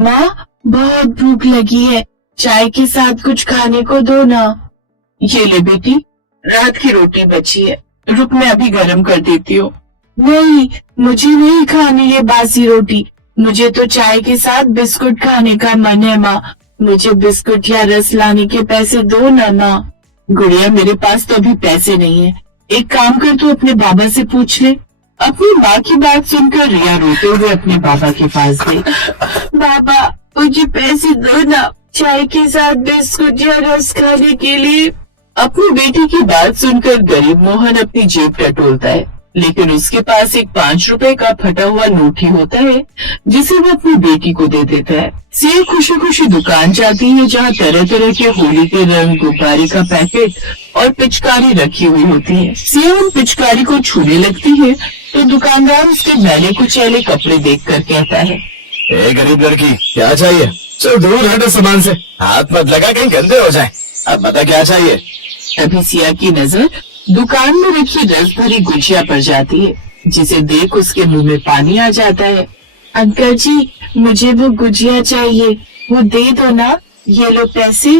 माँ, बहुत भूख लगी है, चाय के साथ कुछ खाने को दो ना। ये ले बेटी, रात की रोटी बची है, रुक मैं अभी गर्म कर देती हूँ। नहीं, मुझे नहीं खानी ये बासी रोटी, मुझे तो चाय के साथ बिस्कुट खाने का मन है माँ। मुझे बिस्कुट या रस लाने के पैसे दो ना माँ। गुड़िया, मेरे पास तो अभी पैसे नहीं है, एक काम कर, तू अपने बाबा से पूछ ले। अपनी माँ की बात सुनकर रिया रोते हुए अपने बाबा के पास गई। बाबा, मुझे पैसे दो ना, चाय के साथ बिस्कुट या रस खाने के लिए। अपनी बेटी की बात सुनकर गरीब मोहन अपनी जेब टटोलता है, लेकिन उसके पास एक 5 रुपए का फटा हुआ नोट ही होता है, जिसे वो अपनी बेटी को दे देता है। सिया खुशी खुशी दुकान जाती है, जहाँ तरह तरह के होली के रंग, गुब्बारे का पैकेट और पिचकारी रखी हुई होती है। सिया उन पिचकारी को छूने लगती है तो दुकानदार उसके मैले कुचैले कपड़े देखकर कहता है, ए गरीब लड़की, क्या चाहिए? चल दूर हटो सामान से, हाथ मत लगा कहीं गंदे हो जाए। अब बता क्या चाहिए? तभी सिया की नजर दुकान में रखी रस भरी गुजिया पर जाती है, जिसे देख उसके मुंह में पानी आ जाता है। अंकल जी, मुझे वो गुजिया चाहिए, वो दे दो ना, ये लो पैसे।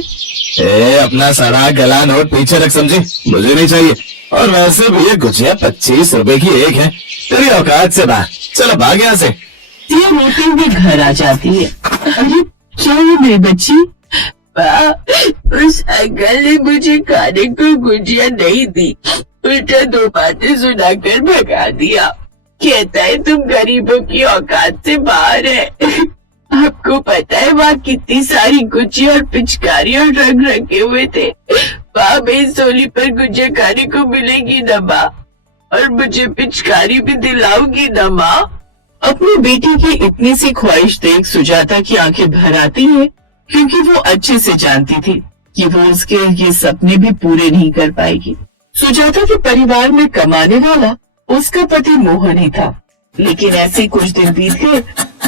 अपना सारा गला नोट पीछे रख समझी, मुझे नहीं चाहिए। और वैसे भी ये गुजिया 25 रुपए की एक है, तेरी औकात से बाहर, चलो भाग यहाँ से। सिया रोते हुए घर आ जाती है। अरे क्या है मेरी बच्ची? उस अंकल ने मुझे खाने को गुजिया नहीं दी, उल्टा 2 बातें सुनाकर भगा दिया। कहता है तुम गरीबों की औकात से बाहर है। आपको पता है वहाँ कितनी सारी गुजिया और पिचकारी और रंग रखे हुए थे। वहाँ मेरी सोली पर गुजिया खाने को मिलेगी न माँ, और मुझे पिचकारी भी दिलाओगी न माँ। अपनी बेटी की इतनी सी ख्वाहिश देख सुजाता की आंखें भर आती है, क्योंकि वो अच्छे से जानती थी कि वो उसके ये सपने भी पूरे नहीं कर पाएगी। सुजाता के परिवार में कमाने वाला उसका पति मोहन ही था, लेकिन ऐसे कुछ दिन बीत गए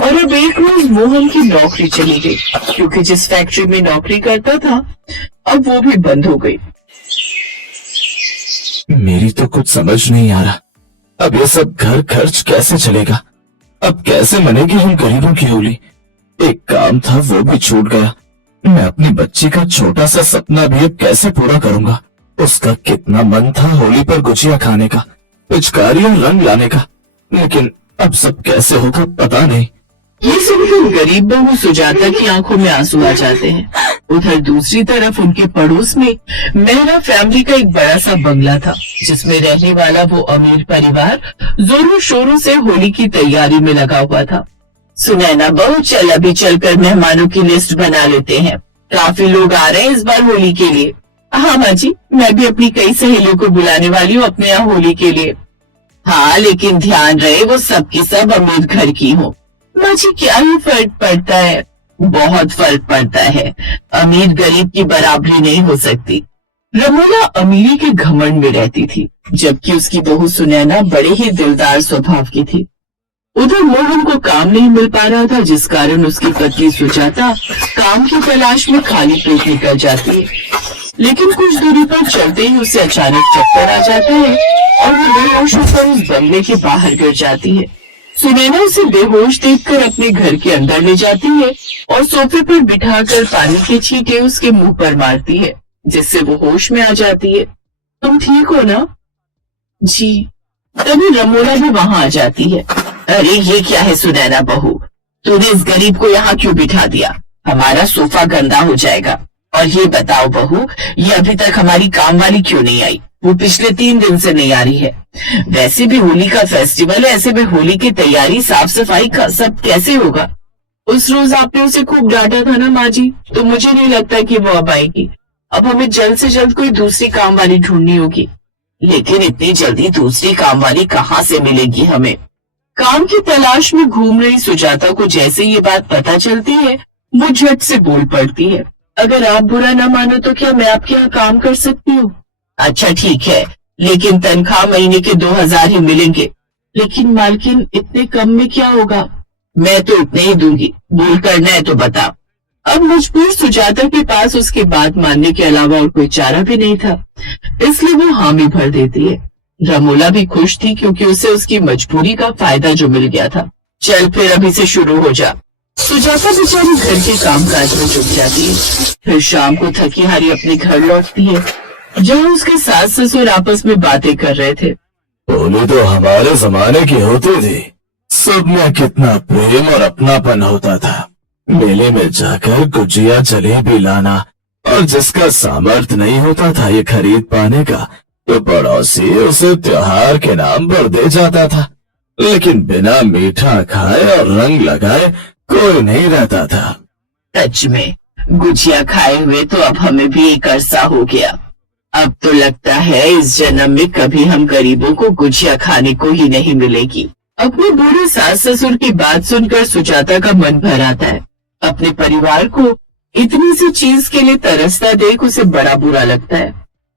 और अब एक रोज मोहन की नौकरी चली गई, क्योंकि जिस फैक्ट्री में नौकरी करता था अब वो भी बंद हो गई। मेरी तो कुछ समझ नहीं आ रहा, अब ये सब घर खर्च कैसे चलेगा? अब कैसे मनेगी हम गरीबों की होली? एक काम था वो भी छूट गया। मैं अपनी बच्ची का छोटा सा सपना भी अब कैसे पूरा करूंगा? उसका कितना मन था होली पर गुजिया खाने का, पिचकारी और रंग लाने का, लेकिन अब सब कैसे होगा पता नहीं। ये सुनकर गरीब बहू सुजाता की आंखों में आंसू आ जाते हैं। उधर दूसरी तरफ उनके पड़ोस में मेहरा फैमिली का एक बड़ा सा बंगला था, जिसमें रहने वाला वो अमीर परिवार जोरों शोरों से होली की तैयारी में लगा हुआ था। सुनैना बहू, चल अभी चलकर मेहमानों की लिस्ट बना लेते हैं, काफी लोग आ रहे हैं इस बार होली के लिए। हाँ माँ जी, मैं भी अपनी कई सहेलियों को बुलाने वाली हूँ अपने यहाँ होली के लिए। हाँ, लेकिन ध्यान रहे वो सब की सब अमीर घर की हो। माँ जी, क्या ही फर्क पड़ता है? बहुत फर्क पड़ता है, अमीर गरीब की बराबरी नहीं हो सकती। रमोला अमीरी के घमंड में रहती थी, जबकि उसकी बहू सुनैना बड़े ही दिलदार स्वभाव की थी। उधर मोहन को काम नहीं मिल पा रहा था, जिस कारण उसकी पत्नी सुजाता काम की तलाश में खाली पेट निकल जाती है, लेकिन कुछ दूरी पर चलते ही उसे अचानक चक्कर आ जाता है और वो बेहोश होकर उस बंगले के बाहर गिर जाती है। सुनैना उसे बेहोश देखकर अपने घर के अंदर ले जाती है और सोफे पर बिठाकर पानी के छींटे उसके मुंह पर मारती है, जिससे वो होश में आ जाती है। तुम ठीक हो ना? जी। तभी रमोला भी वहाँ आ जाती है। अरे ये क्या है सुनैना बहू, तूने इस गरीब को यहाँ क्यों बिठा दिया? हमारा सोफा गंदा हो जाएगा। और ये बताओ बहू, ये अभी तक हमारी काम वाली क्यों नहीं आई? वो पिछले 3 दिन से नहीं आ रही है। वैसे भी होली का फेस्टिवल है, ऐसे में होली की तैयारी, साफ सफाई का सब कैसे होगा? उस रोज आपने उसे खूब डांटा था ना माँ जी, तो मुझे नहीं लगता कि वो अब आएगी। अब हमें जल्द से जल्द कोई दूसरी काम वाली ढूंढनी होगी। लेकिन इतनी जल्दी दूसरी काम वाली कहाँ से मिलेगी हमें? काम की तलाश में घूम रही सुजाता को जैसे ये बात पता चलती है, वो झट से बोल पड़ती है। अगर आप बुरा न मानो तो क्या मैं आपके यहाँ काम कर सकती हूँ? अच्छा ठीक है, लेकिन तनख्वाह महीने के 2000 ही मिलेंगे। लेकिन मालकिन, इतने कम में क्या होगा? मैं तो इतने ही दूंगी, बोल करना है तो बता। अब मजबूर सुजाता के पास उसकी बात मानने के अलावा और कोई चारा भी नहीं था, इसलिए वो हामी भर देती है। रमोला भी खुश थी, क्योंकि उसे उसकी मजबूरी का फायदा जो मिल गया था। चल फिर अभी से शुरू हो जा। सुजाता बेचारी घर के कामकाज में जुट जाती है। फिर शाम को थकी हारी अपने घर लौटती है, जहाँ उसके सास ससुर आपस में बातें कर रहे थे। होली तो हमारे जमाने की होती थी, सब में कितना प्रेम और अपनापन होता था। मेले में जाकर गुजिया जलेबी लाना, और जिसका सामर्थ्य नहीं होता था ये खरीद पाने का, तो पड़ोसी उसे त्योहार के नाम पर दे जाता था। लेकिन बिना मीठा खाए और रंग लगाए कोई नहीं रहता था। सच में गुजिया खाए हुए तो अब हमें भी एक अरसा हो गया। अब तो लगता है इस जन्म में कभी हम गरीबों को गुजिया खाने को ही नहीं मिलेगी। अपने बूढ़े सास ससुर की बात सुनकर सुजाता का मन भर आता है। अपने परिवार को इतनी सी चीज के लिए तरसता देख उसे बड़ा बुरा लगता है।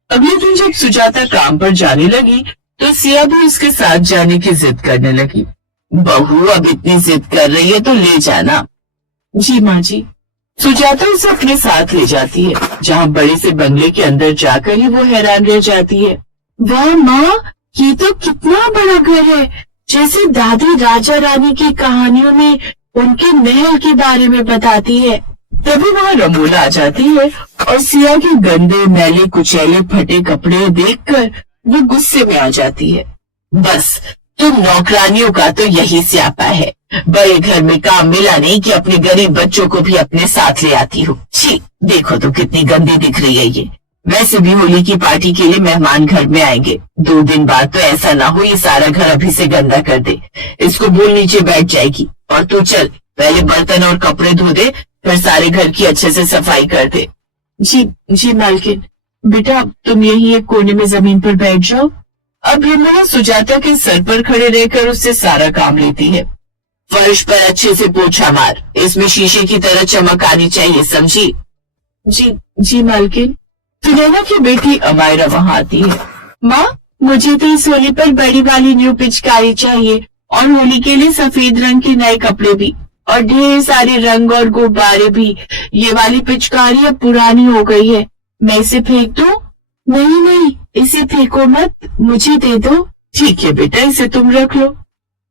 अगले दिन जब सुजाता काम पर जाने लगी तो सिया भी उसके साथ जाने की जिद करने लगी। बहू अब इतनी जिद कर रही है तो ले जाना। जी माँ जी। सुजाता उसे अपने साथ ले जाती है, जहाँ बड़े से बंगले के अंदर जाकर ही वो हैरान रह जाती है। वाह माँ, ये तो कितना बड़ा घर है, जैसे दादी राजा रानी की कहानियों में उनके महल के बारे में बताती है। तभी वहाँ रमोला आ जाती है और सिया के गंदे मैले कुचैले फटे कपड़े देखकर वो गुस्से में आ जाती है। बस तुम नौकरानियों का तो यही स्यापा है, बड़े घर में काम मिला नहीं कि अपने गरीब बच्चों को भी अपने साथ ले आती हो। छी, देखो तो कितनी गंदी दिख रही है ये। वैसे भी होली की पार्टी के लिए मेहमान घर में आएंगे, 2 दिन बाद तो ऐसा ना हो ये सारा घर अभी से गंदा कर दे। इसको बोल नीचे बैठ जाएगी। और तू चल, पहले बर्तन और कपड़े धो दे, फिर सारे घर की अच्छे से सफाई कर दे। जी मालकिन। बेटा तुम यही एक कोने में जमीन पर बैठ जाओ। अब यमुना सुजाता के सर पर खड़े रहकर उससे सारा काम लेती है। फर्श पर अच्छे से पोछा मार, इसमें शीशे की तरह चमक आनी चाहिए, समझी? जी मालकिन। सुनैना की बेटी अमायरा वहाँ आती है। माँ, मुझे तो इस होली पर बड़ी वाली न्यू पिचकारी चाहिए और होली के लिए सफेद रंग के नए कपड़े भी और ढेर सारे रंग और गुब्बारे भी। ये वाली पिचकारी अब पुरानी हो गई है, मैं इसे फेंक दूं? नहीं, इसे फेंको मत, मुझे दे दो। ठीक है बेटा, इसे तुम रख लो।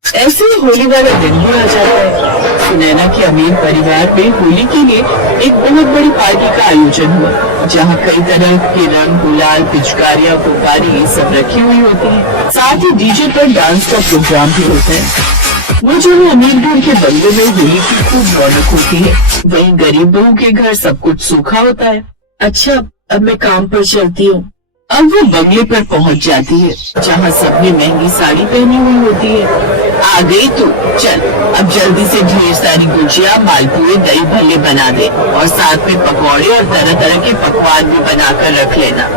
ऐसे ही होली वाला दिन भी आ जाता है। सुनैना के अमीर परिवार में होली के लिए एक बहुत बड़ी पार्टी का आयोजन हुआ, जहाँ कई तरह के रंग, गुलाल, पिचकारियां, गुब्बारे ये सब रखी हुई होती है। साथ ही डीजे पर डांस का प्रोग्राम भी होता है। वो जो अमीर घर के बंगले में होली की खूब रौनक होती है, वहीं गरीब बहू के घर सब कुछ सूखा होता है। अच्छा, अब मैं काम पर चलती हूँ। अब वो बंगले पर पहुँच जाती है, जहाँ सबने महंगी साड़ी पहनी हुई होती है। आ गई तू, चल अब जल्दी से ढेर सारी गुजिया, मालपुए, दही भल्ले बना दे और साथ में पकौड़े और तरह तरह के पकवान भी बनाकर रख लेना।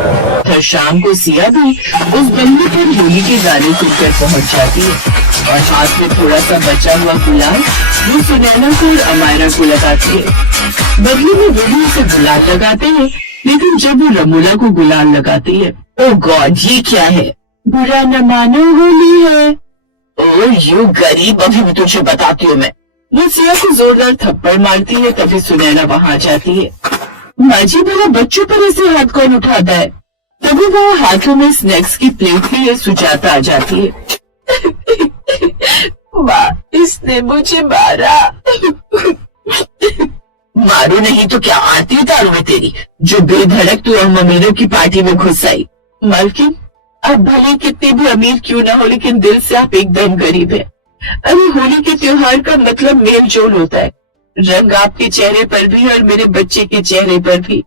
फिर शाम को सिया भी उस बंगले पर होली के गाने सुनकर पहुँच जाती है और हाथ में थोड़ा सा बचा हुआ गुलाल वो सुनैना को और अमायरा को लगाती है। बदले में वो भी उसे गुलाल लगाते हैं, लेकिन जब वो रमोला को गुलाल लगाती है, ओ गॉड, ये क्या है? बुरा न मानो, होली है। ओह यू गरीब, अभी भी तुझे बताती हूँ मैं। वो सिया को जोरदार थप्पड़ मारती है, तभी सुनैना वहाँ जाती है। माँ जी, भला बच्चों पर ऐसे हाथ कौन उठाता है? तभी वो हाथों में स्नैक्स की प्लेट लिए सुजाता आ जाती है। माँ, इसने मुझे मारा। मारू नहीं तो क्या आरती उतारू मैं तेरी, जो बेधड़क तू हम अमीरों की पार्टी में घुस आई। मालकिन, आप भले कितने भी अमीर क्यों ना हो, लेकिन दिल से आप एकदम गरीब है। अरे होली के त्योहार का मतलब मेल जोल होता है। रंग आपके चेहरे पर भी और मेरे बच्चे के चेहरे पर भी।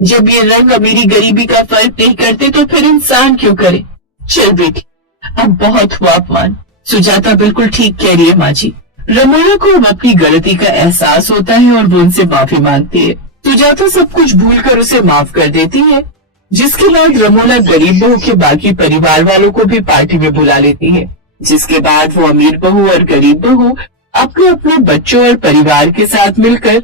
जब ये रंग अमीरी गरीबी का फर्क नहीं करते तो फिर इंसान क्यों करे? चल बेटी, अब बहुत हुआ अपमान। सुजाता बिल्कुल ठीक कह रही है माँ जी। रमोला को अब अपनी गलती का एहसास होता है और वो उनसे माफी मांगती है। सुजाता सब कुछ भूलकर उसे माफ कर देती है, जिसके बाद रमोला गरीब बहू के बाकी परिवार वालों को भी पार्टी में बुला लेती है। जिसके बाद वो अमीर बहू और गरीब बहू अपने अपने बच्चों और परिवार के साथ मिलकर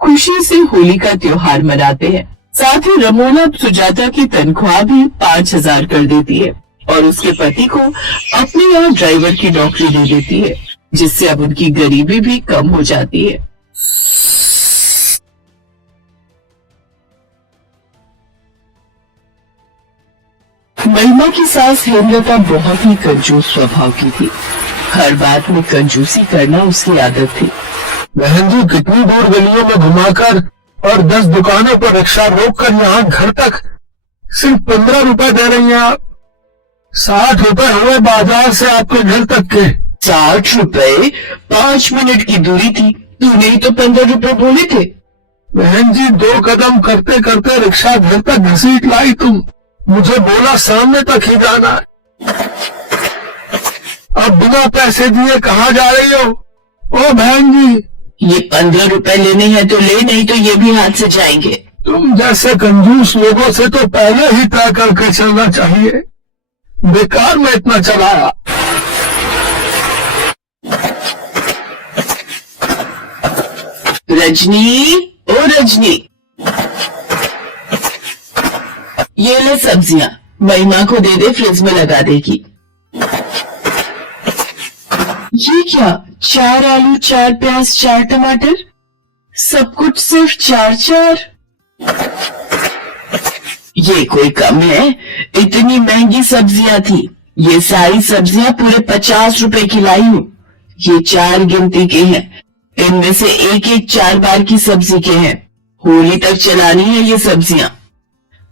खुशी से होली का त्योहार मनाते हैं। साथ ही रमोला सुजाता की तनख्वाह भी 5,000 कर देती है और उसके पति को अपने यहाँ ड्राइवर की नौकरी दे देती है, जिससे अब उनकी गरीबी भी कम हो जाती है। महिमा की सास हेमलता बहुत ही कंजूस स्वभाव की थी। हर बात में कंजूसी करना उसकी आदत थी। बहन जी कितनी दूर गलियों में घुमाकर और 10 दुकानों पर रिक्शा रोककर यहाँ घर तक सिर्फ 15 रुपए दे रही हैं आप। 60 रुपए हुए बाजार से आपके घर तक के। 60 रुपए 5 मिनट की दूरी थी, तूने ही तो 15 रुपए बोले थे। बहन जी 2 कदम करते करते रिक्शा घर तक घसीट लाई तुम। मुझे बोला सामने तक ही जाना है। अब बिना पैसे दिए कहाँ जा रही हो? ओ बहन जी, ये 15 रुपए लेने हैं तो ले, नहीं तो ये भी हाथ से जाएंगे। तुम जैसे कंजूस लोगों से तो पहले ही तय करके चलना चाहिए। बेकार में इतना चलाया। रजनी, ओ रजनी, ये ले सब्जियां, महिमा को दे दे, फ्रिज में लगा देगी। ये क्या, 4 आलू, 4 प्याज, 4 टमाटर, सब कुछ सिर्फ 4-4। ये कोई कम है? इतनी महंगी सब्जियां थी। ये सारी सब्जियां पूरे 50 रुपए की लाई हूँ। ये 4 गिनती के हैं, इनमें से एक 4 बार की सब्जी के हैं। होली तक चलानी है ये सब्जियां।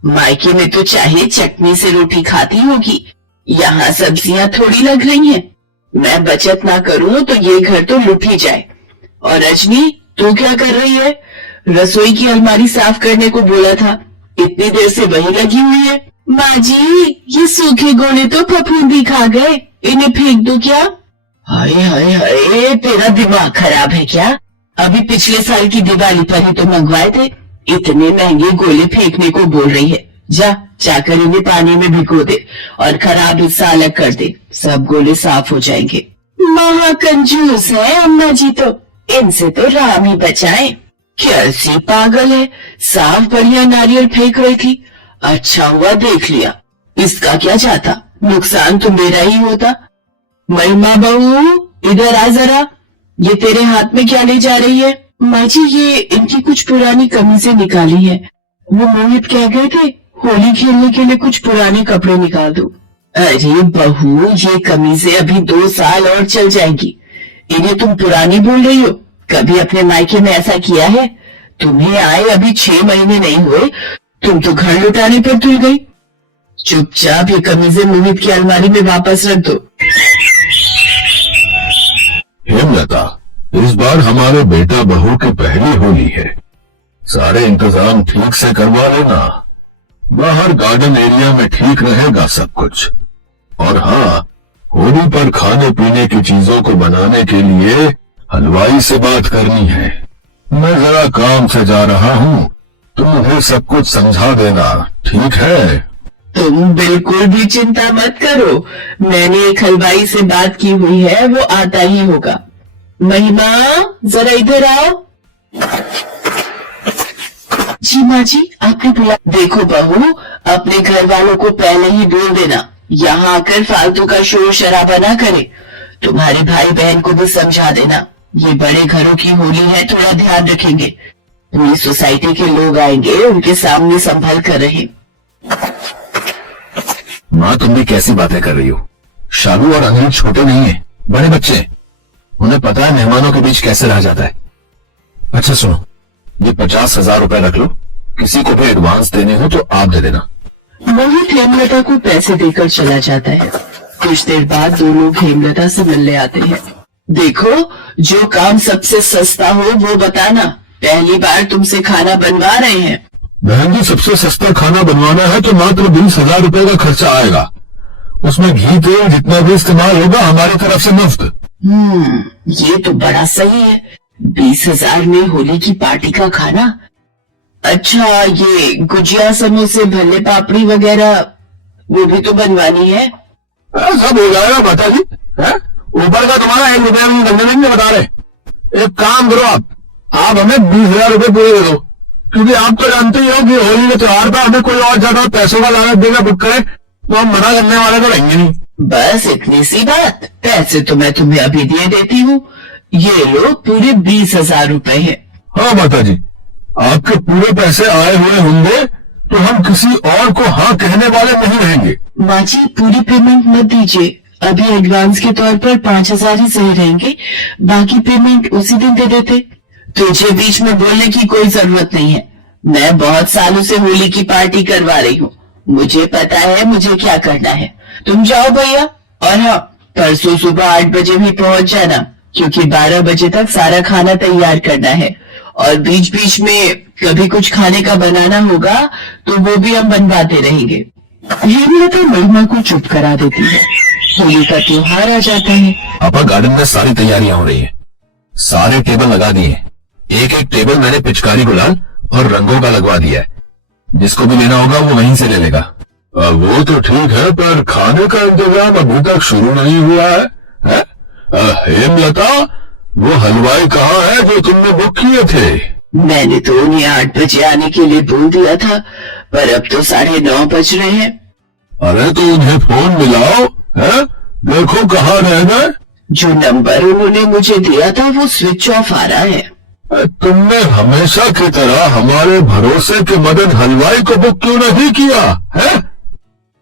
मायके में तो चाहे चटनी से रोटी खाती होगी, यहाँ सब्जियां थोड़ी लग रही हैं। मैं बचत ना करूं तो ये घर तो लुट ही जाए। और रजनी, तू क्या कर रही है? रसोई की अलमारी साफ करने को बोला था, इतनी देर से वही लगी हुई है। माँ जी, ये सूखे गोले तो फफूंदी खा गए, इन्हें फेंक दो क्या? हाय हाय हाय, तेरा दिमाग खराब है क्या? अभी पिछले साल की दिवाली पर ही तो मंगवाए थे। इतने महंगे गोले फेंकने को बोल रही है। जाकर इन्हें पानी में भिगो दे और खराब हिस्सा अलग कर दे, सब गोले साफ हो जाएंगे। महाकंजूस है अम्मा जी तो, इनसे तो राम ही बचाए। कैसी पागल है, साफ बढ़िया नारियल फेंक रही थी। अच्छा हुआ देख लिया, इसका क्या जाता, नुकसान तो मेरा ही होता। महिमा बहू, इधर आ जरा, ये तेरे हाथ में क्या ले जा रही है? माँ जी, ये इनकी कुछ पुरानी कमीजें निकाली है। वो मोहित कह गए थे होली खेलने के लिए कुछ पुराने कपड़े निकाल दो। अरे बहू, ये कमीजें अभी 2 साल और चल जाएगी, इन्हें तुम पुरानी बोल रही हो? कभी अपने मायके में ऐसा किया है? तुम्हें आए अभी 6 महीने नहीं हुए, तुम तो घर लुटाने पर तुल गई। चुपचाप ये कमीजें मोहित की अलमारी में वापस रख दो। हेमलता, इस बार हमारे बेटा बहू की पहली होली है, सारे इंतजाम ठीक से करवा लेना। बाहर गार्डन एरिया में ठीक रहेगा सब कुछ। और हाँ, होली पर खाने पीने की चीजों को बनाने के लिए हलवाई से बात करनी है। मैं जरा काम से जा रहा हूँ, तुम मुझे सब कुछ समझा देना, ठीक है? तुम बिल्कुल भी चिंता मत करो, मैंने एक हलवाई से बात की हुई है, वो आता ही होगा। महिमा, जरा इधर आओ। जी माँ जी, आपने बुला। देखो बहू, अपने घर वालों को पहले ही बोल देना, यहाँ आकर फालतू का शोर शराबा ना करे। तुम्हारे भाई बहन को भी समझा देना, ये बड़े घरों की होली है, थोड़ा ध्यान रखेंगे। पूरी सोसाइटी के लोग आएंगे, उनके सामने संभल कर रहे। माँ, तुम भी कैसी बातें कर रही हो? शालू और अनिल छोटे नहीं है, बड़े बच्चे हैं। उन्हें पता है मेहमानों के बीच कैसे रहा जाता है। अच्छा सुनो, ये 50,000 रुपए रख लो, किसी को भी एडवांस देने हो तो आप दे देना। मोहित हेमलता को पैसे देकर चला जाता है। कुछ देर बाद 2 लोग हेमलता से मिलने आते हैं। देखो, जो काम सबसे सस्ता हो वो बताना, पहली बार तुमसे खाना बनवा रहे हैं। बहन जी, सबसे सस्ता खाना बनवाना है तो मात्र 20,000 रुपए का खर्चा आएगा। उसमें घी तेल जितना भी इस्तेमाल होगा हमारी तरफ से मुफ्त। ये तो बड़ा सही है, 20,000 में होली की पार्टी का खाना। अच्छा, ये गुजिया, समोसे, भल्ले, पापड़ी वगैरह वो भी तो बनवानी है। सब हो जाएगा माता जी, ऊपर का तुम्हारा 1 रुपया भी बंधन नहीं बता रहे। एक काम करो, आप हमें 20,000 रुपए पूरे दे दो, क्योंकि आप तो जानते ही हो कि होली के त्योहार पर हमें कोई और ज्यादा पैसों का लालच देकर बुक करे तो हम मना करने वाले तो रहेंगे नहीं। बस इतनी सी बात, पैसे तो मैं तुम्हें अभी दे देती हूँ। ये लो, पूरे 20,000 रुपए हैं। हाँ माता जी, आपके पूरे पैसे आए हुए होंगे तो हम किसी और को हाँ कहने वाले नहीं रहेंगे। माँ जी, पूरी पेमेंट मत दीजिए, अभी एडवांस के तौर पर 5,000 ही सही रहेंगे, बाकी पेमेंट उसी दिन दे देते। तुझे बीच में बोलने की कोई जरूरत नहीं है। मैं बहुत सालों से होली की पार्टी करवा रही हूँ। मुझे पता है मुझे क्या करना है। तुम जाओ भैया, और हाँ, परसों सुबह 8 बजे भी पहुंच जाना, क्योंकि 12 बजे तक सारा खाना तैयार करना है। और बीच बीच में कभी कुछ खाने का बनाना होगा तो वो भी हम बनवाते रहेंगे। हेमलता महिमा को चुप करा देती है। होली का त्योहार आ जाता है। पापा, गार्डन में सारी तैयारियां हो रही है। सारे टेबल लगा दिए। एक एक टेबल मैंने पिचकारी गुलाल और रंगों का लगवा दिया है। जिसको भी लेना होगा वो वहीं से ले लेगा। वो तो ठीक है, पर खाने का इंतजाम अभी तक शुरू नहीं हुआ है? हेमलता, वो हलवाई कहाँ है जो तुमने बुक किए थे? मैंने तो उन्हें 8 बजे आने के लिए बोल दिया था, पर अब तो 9:30 बज रहे हैं। अरे तो उन्हें फोन मिलाओ, है? देखो कहाँ रह गए। जो नंबर उन्होंने मुझे दिया था वो स्विच ऑफ आ रहा है। तुमने हमेशा की तरह हमारे भरोसे के मदन हलवाई को बुक क्यों नहीं किया है?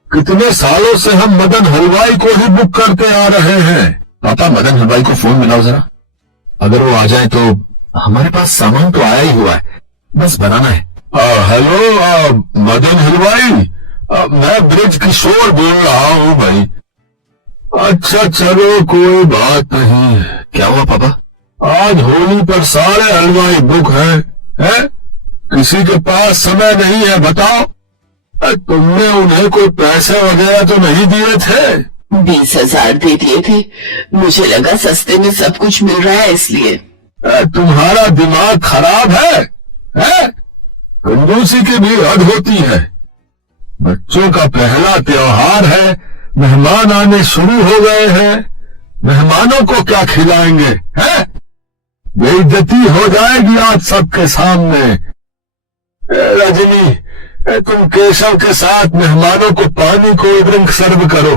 कितने सालों से हम मदन हलवाई को ही बुक करते आ रहे हैं। पापा, मदन हलवाई को फोन मिलाओ जरा। अगर वो आ जाए तो हमारे पास सामान तो आया ही हुआ है, बस बनाना है। हेलो मदन हलवाई, मैं ब्रिज किशोर बोल रहा हूँ भाई। अच्छा चलो, कोई बात नहीं। क्या हुआ पापा? आज होली पर सारे हलवाई बुक हैं? किसी के पास समय नहीं है? बताओ, तुमने उन्हें कोई पैसे वगैरह तो नहीं दिए थे? 20,000 दे दिए थे। मुझे लगा सस्ते में सब कुछ मिल रहा है इसलिए। तुम्हारा दिमाग खराब है? कंजूसी की भी हद होती है। बच्चों का पहला त्योहार है, मेहमान आने शुरू हो गए हैं। मेहमानों को क्या खिलाएंगे? बेइज्जती हो जाएगी आज सबके सामने। रजनी, तुम केशव के साथ मेहमानों को पानी कोल्ड ड्रिंक सर्व करो।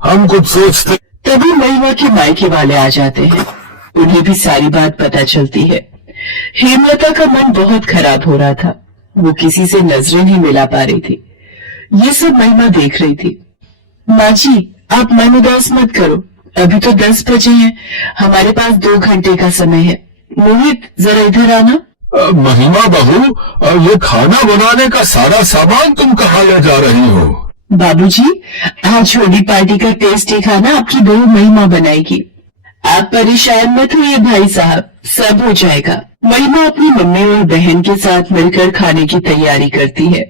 हम कुछ सोचते। तभी महिमा के मायके वाले आ जाते हैं। उन्हें भी सारी बात पता चलती है। हेमलता का मन बहुत खराब हो रहा था। वो किसी से नजरें नहीं मिला पा रही थी। ये सब महिमा देख रही थी। माँ जी, आप मन उदास मत करो। अभी तो 10 बजे हैं। हमारे पास 2 घंटे का समय है। मोहित, जरा इधर आना। महिमा बहू, ये खाना बनाने का सारा सामान तुम कहाँ ले जा रही हो? बाबूजी, आज होली पार्टी का टेस्टी खाना आपकी बहू महिमा बनाएगी। आप परेशान मत होइए भाई साहब, सब हो जाएगा। महिमा अपनी मम्मी और बहन के साथ मिलकर खाने की तैयारी करती है।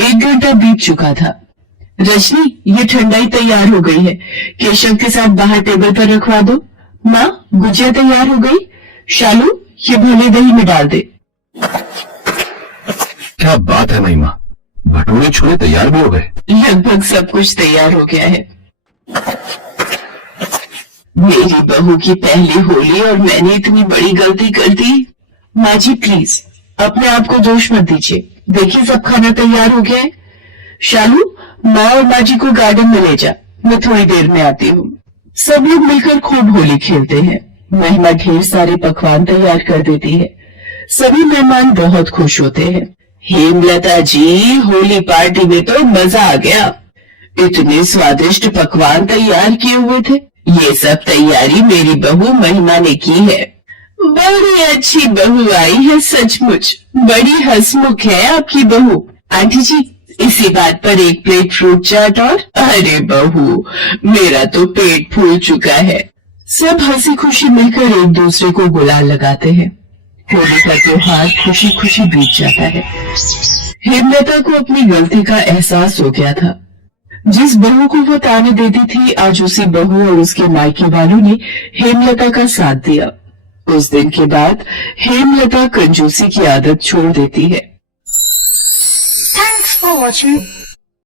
1 घंटा बीत चुका था। रजनी, ये ठंडाई तैयार हो गई है। केशव के साथ बाहर टेबल पर रखवा दो। माँ, गुजिया तैयार हो गई। शालू, ये भले दही में डाल दे। क्या बात है महिमा, भटूरे छोले तैयार भी हो गए? लगभग सब कुछ तैयार हो गया है। मेरी बहू की पहली होली और मैंने इतनी बड़ी गलती कर दी। माँ जी प्लीज अपने आप को दोष मत दीजिए। देखिए सब खाना तैयार हो गया है। शालू, माँ और माँ जी को गार्डन में ले जा, मैं थोड़ी देर में आती हूँ। सब लोग मिलकर खूब होली खेलते हैं। महिमा ढेर सारे पकवान तैयार कर देती है। सभी मेहमान बहुत खुश होते हैं। हेमलता जी, होली पार्टी में तो मजा आ गया। इतने स्वादिष्ट पकवान तैयार किए हुए थे। ये सब तैयारी मेरी बहू महिमा ने की है। बड़ी अच्छी बहू आई है सचमुच। बड़ी हंसमुख है आपकी बहू। आंटी जी, इसी बात पर 1 प्लेट फ्रूट चाट और। अरे बहू, मेरा तो पेट फूल चुका है। सब हंसी खुशी मिलकर एक दूसरे को गुलाल लगाते हैं। होली का त्योहार खुशी खुशी बीत जाता है। हेमलता को अपनी गलती का एहसास हो गया था। जिस बहू को वो ताने देती थी, आज उसी बहू और उसके मायके वालों ने हेमलता का साथ दिया। उस दिन के बाद हेमलता कंजूसी की आदत छोड़ देती है। Thanks for watching.